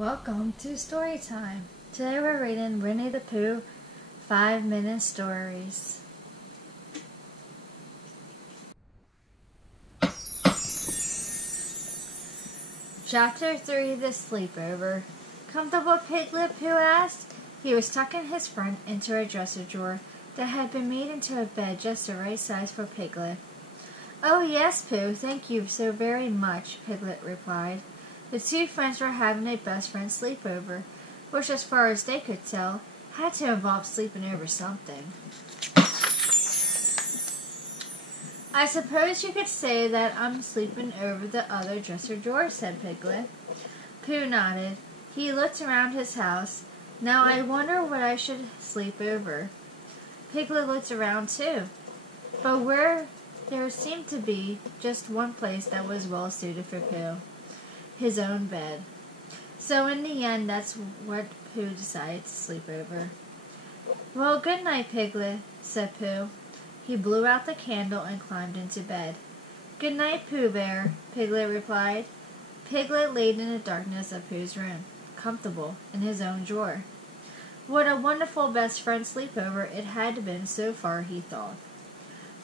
Welcome to story time. Today we're reading Winnie the Pooh 5-minute stories. Chapter 3, The Sleepover. Comfortable, Piglet? Pooh asked. He was tucking his friend into a dresser drawer that had been made into a bed just the right size for Piglet. Oh yes, Pooh, thank you so very much, Piglet replied. The two friends were having a best friend sleepover, which as far as they could tell, had to involve sleeping over something. I suppose you could say that I'm sleeping over the other dresser drawer, said Piglet. Pooh nodded. He looked around his house. Now I wonder what I should sleep over. Piglet looked around too, but where there seemed to be just one place that was well suited for Pooh. His own bed. So in the end, that's what Pooh decided to sleep over. Well, good night, Piglet, said Pooh. He blew out the candle and climbed into bed. Good night, Pooh Bear, Piglet replied. Piglet laid in the darkness of Pooh's room, comfortable in his own drawer. What a wonderful best friend sleepover it had been so far, he thought.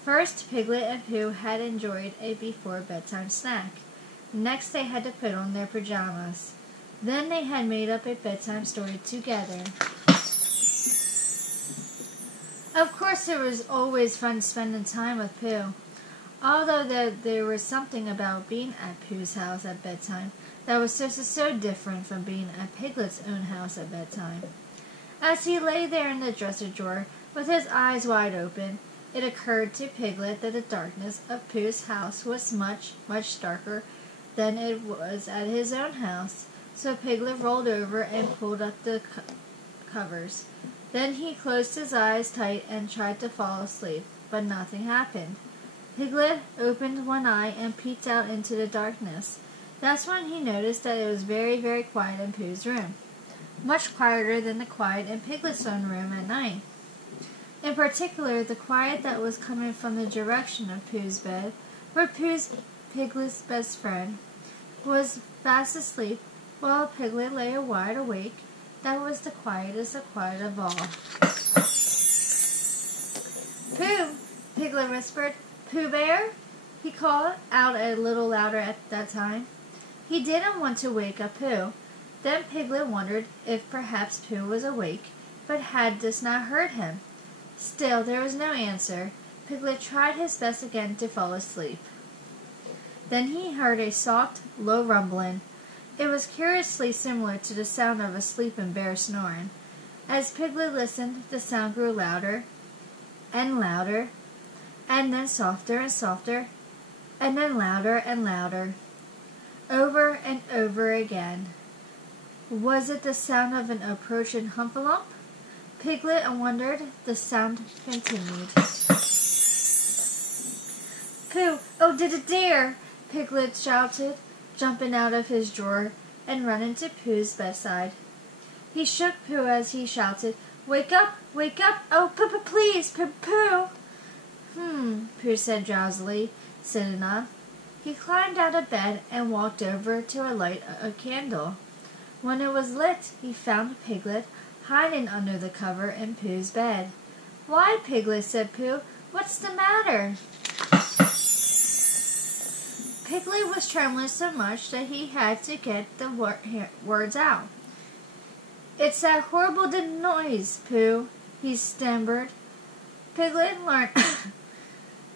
First, Piglet and Pooh had enjoyed a before-bedtime snack. Next, they had to put on their pajamas. Then they had made up a bedtime story together. Of course, it was always fun spending time with Pooh, although there was something about being at Pooh's house at bedtime that was so different from being at Piglet's own house at bedtime. As he lay there in the dresser drawer with his eyes wide open, it occurred to Piglet that the darkness of Pooh's house was much darker than it was at his own house, so Piglet rolled over and pulled up the covers. Then he closed his eyes tight and tried to fall asleep, but nothing happened. Piglet opened one eye and peeked out into the darkness. That's when he noticed that it was very quiet in Pooh's room, much quieter than the quiet in Piglet's own room at night. In particular, the quiet that was coming from the direction of Pooh's bed, where Piglet's best friend was fast asleep, while Piglet lay wide awake. That was the quietest of quiet of all. Pooh! Piglet whispered. Pooh Bear? He called out a little louder at that time. He didn't want to wake up Pooh. Then Piglet wondered if perhaps Pooh was awake, but had just not heard him. Still, there was no answer. Piglet tried his best again to fall asleep. Then he heard a soft, low rumbling. It was curiously similar to the sound of a sleeping bear snoring. As Piglet listened, the sound grew louder and louder, and then softer and softer, and then louder and louder, over and over again. Was it the sound of an approaching humpalump? Piglet wondered. The sound continued. Pooh! Oh, dear! Piglet shouted, jumping out of his drawer and running to Pooh's bedside. He shook Pooh as he shouted, Wake up! Wake up! Oh, please, Pooh! Pooh said drowsily, sitting up. He climbed out of bed and walked over to light a candle. When it was lit, he found Piglet hiding under the cover in Pooh's bed. Why, Piglet, said Pooh, what's the matter? Piglet was trembling so much that he had to get the words out. It's that horrible noise, Pooh, he stammered. Piglet learned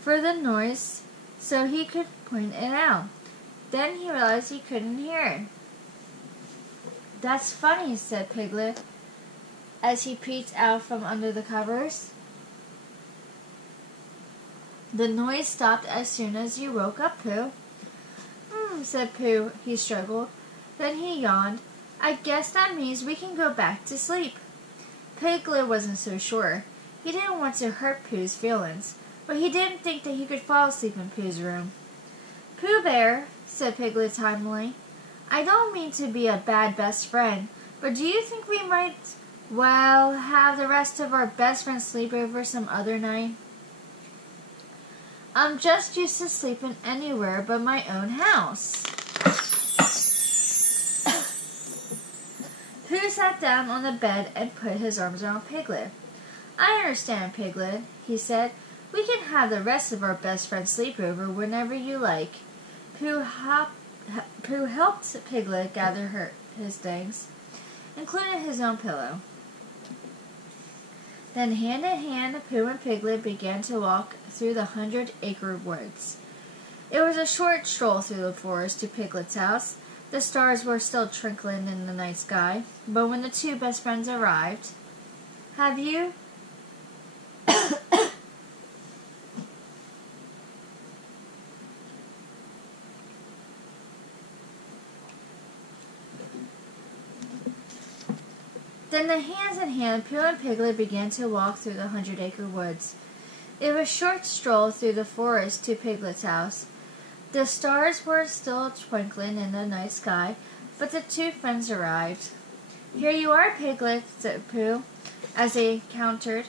for the noise so he could point it out. Then he realized he couldn't hear it. That's funny, said Piglet, as he peeked out from under the covers. The noise stopped as soon as you woke up, Pooh. Said Pooh. He struggled. Then he yawned. I guess that means we can go back to sleep. Piglet wasn't so sure. He didn't want to hurt Pooh's feelings, but he didn't think that he could fall asleep in Pooh's room. Pooh Bear, said Piglet timidly, I don't mean to be a bad best friend, but do you think we might, have the rest of our best friends sleep over some other night? I'm just used to sleeping anywhere but my own house. Pooh sat down on the bed and put his arms around Piglet. "I understand, Piglet," he said. "We can have the rest of our best friend sleepover whenever you like." Pooh helped Piglet gather his things, including his own pillow. Then hand in hand, Pooh and Piglet began to walk through the 100-acre woods. It was a short stroll through the forest to Piglet's house. The stars were still twinkling in the night sky, but when the two best friends arrived, "Have you?" Then the hands in hand, Pooh and Piglet began to walk through the 100-acre woods. It was a short stroll through the forest to Piglet's house. The stars were still twinkling in the night sky, but the two friends arrived. "Here you are, Piglet," said Pooh, as they cantered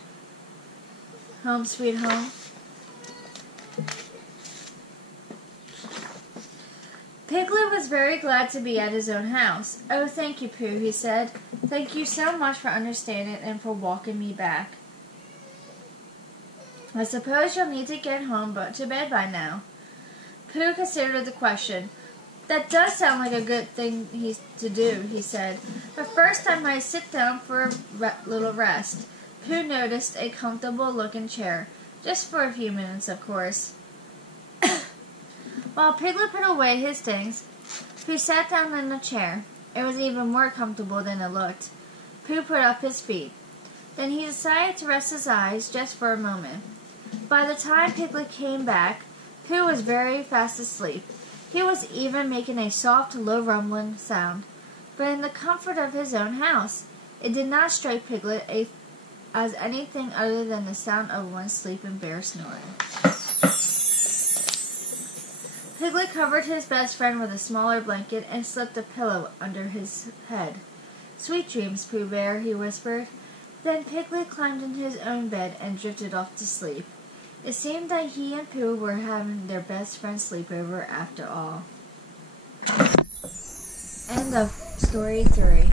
home sweet home. Piglet was very glad to be at his own house. "Oh, thank you, Pooh," he said. "Thank you so much for understanding and for walking me back. I suppose you'll need to get home to bed by now." Pooh considered the question. "That does sound like a good thing to do," he said. "But first I might sit down for a little rest." Pooh noticed a comfortable-looking chair. "Just for a few minutes, of course." While Piglet put away his things, Pooh sat down in the chair. It was even more comfortable than it looked. Pooh put up his feet. Then he decided to rest his eyes just for a moment. By the time Piglet came back, Pooh was very fast asleep. He was even making a soft, low rumbling sound, but in the comfort of his own house. It did not strike Piglet as anything other than the sound of one sleeping bear snoring. Piglet covered his best friend with a smaller blanket and slipped a pillow under his head. "Sweet dreams, Pooh Bear," he whispered. Then Piglet climbed in his own bed and drifted off to sleep. It seemed that he and Pooh were having their best friend sleepover after all. End of story 3.